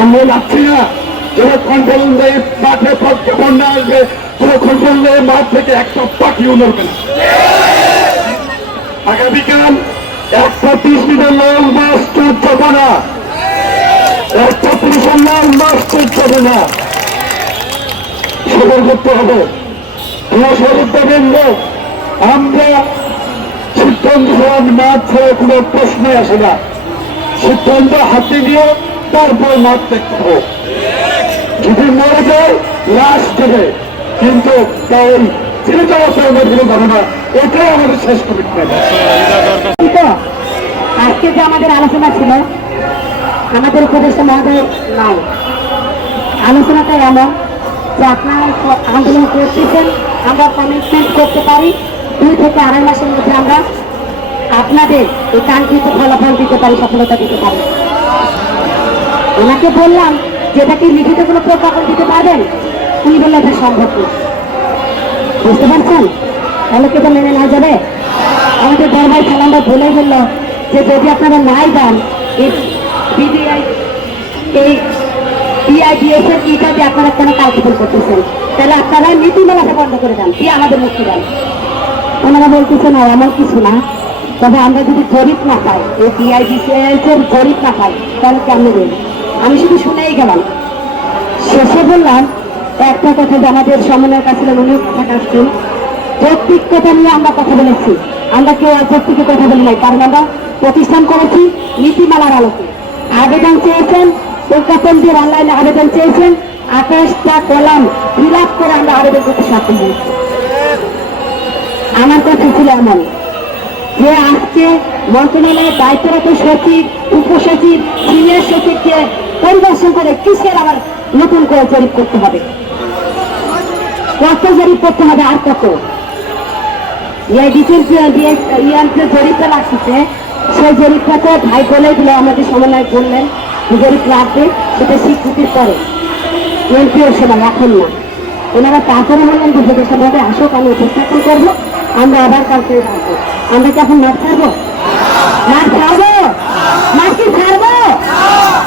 আমরা যাচ্ছি না যতক্ষণ পর্যন্ত এই মাঠে না আসবে ততক্ষণ এই মাঠ থেকে একটা পাখিও নড়বে না। আগামীকাল একটা তিরিশ মিটার লং মাস যাবে না। একটা পুরুষের লং মাস যাবে না। সদর করতে হবে। সদস্যবৃন্দ আমরা সিদ্ধান্ত মাঠ ছেড়ে কোনো প্রশ্নই আসে না। সিদ্ধান্ত হাতে নিয়ে তারপর মাঠ দেখতে হবে। যদি মরে যায়, লাশ দেবে। কিন্তু তাই কোনো যাবে না এটাই আমাদের শেষ কমিটমেন্ট আজকে যে আমাদের আলোচনা ছিল? আমাদের উপদেষ্টা মহোদয় নাই। আলোচনাটা এমন যে আপনারা আন্দোলন করতেছেন, আমরা কমিটমেন্ট করতে পারি, দুই থেকে আড়াই মাসের মধ্যে আমরা আপনাদের এই কাঙ্ক্ষিত ফলাফল দিতে পারি, সফলতা দিতে পারি। ওনাকে বললাম যে এটা কি লিখিত কোনো প্রজ্ঞাপন দিতে পারবেন? উনি বললেন, এটা সম্ভব না। বুঝতে পারছেন? তাহলে কি এটা মেনে না যাবে? আমাদের বড় ভাই সালামরা বলে গেল যে, যদি আপনারা নাই দেন এই বিআইডিএস এর ইটা দিয়ে আপনারা কেন কালকুল করতেছেন। তাহলে আপনারা নীতিমালাটা বন্ধ করে দেন, দিয়ে আমাদের মুক্তি দেন। ওনারা বলতেছে না এমন কিছু না। তবে আমরা যদি জরিপ না পাই, এই বিআইডিএস এর জরিপ না পাই, তাহলে কেমন দেব আমি শুধু শুনেই গেলাম। শেষে বললাম, একটা কথা যে আমাদের সমন্বয়ের কাছে উনিও কথা আসছেন যৌক্তিকতা নিয়ে আমরা কথা বলেছি। আমরা কেউ অযৌক্তিকে কথা বলি নাই। কারণ আমরা প্রতিষ্ঠান করেছি নীতিমালার আলোকে। আবেদন চেয়েছেন, প্রজ্ঞাপন দিয়ে অনলাইনে আবেদন চেয়েছেন। আঠাশটা কলাম ফিল করে আমরা আবেদন করতে সক্ষম হয়েছি। আমার কথা ছিল এমন। যে আজকে মন্ত্রণালয়ের দায়িত্বরত সচিব, উপসচিব সিনিয়র সচিবকে পরিদর্শন করে কিসের আবার নতুন করে জরিপ করতে হবে? কত জরিপ করতে হবে আর কত? জরিপটা লাগতেছে, সেই জরিপটাতে ভাই বলে দিল আমাদের সমন্বয় যে জরিপ লাগবে, সেটা স্বীকৃতির পরে এমপিও সময় এখন না। ওনারা তারপরে বললেন যে যদি আসুক, আমি উপস্থাপন করব, আমরা আবার কালকে আসব। আমরা কি এখন মাঠ ছাড়বো? মাঠ ছাড়বো? মাঠ কি ছাড়বো?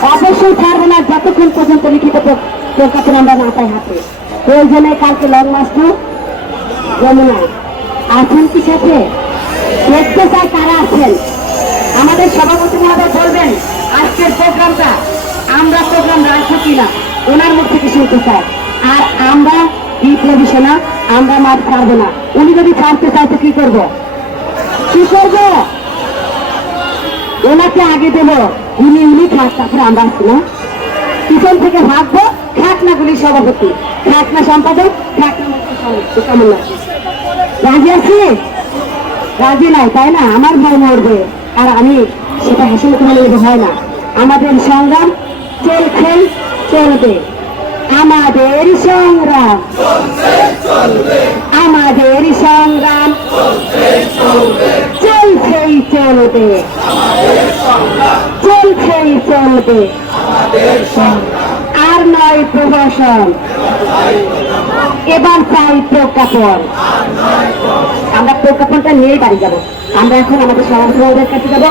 অবশ্যই ছাড়বো না, যতক্ষণ পর্যন্ত লিখিত প্র- প্রজ্ঞাপন আমরা না পাই হাতে। প্রয়োজনে কালকে লং মাস টু যমুনা। আছেন কি সাথে? দেখতে চাই কারা আছেন। আমাদের সভাপতি মহোদয় বলবেন, আজকের প্রোগ্রামটা আমরা প্রোগ্রাম রাখব কিনা? ওনার মুখ থেকে শুনতে চাই। আর আমরা বিপ্লবী সেনা, আমরা মাঠ ছাড়বো না। উনি যদি ছাড়তে চাই তো কি করব? ওনাকে আগে দেবো। উনি উনি থাক তারপরে আমরা পিছন থেকে ভাববো সভাপতি। সম্পাদক রাজি রাজি নাই, তাই না? আমার ভাই মরবে, আর আমি সেটা হাসিল নেব হয় না। আমাদের সংগ্রাম চলছে, চলবে। আমাদের সংগ্রাম আমাদের চলবে চলছেই চলবে। আর নয় প্রভাষণ এবার চাই প্রজ্ঞাপন। আমরা প্রজ্ঞাপনটা নিয়ে বাড়ি যাব। আমরা এখন আমাদের সমাজের কাছে যাব।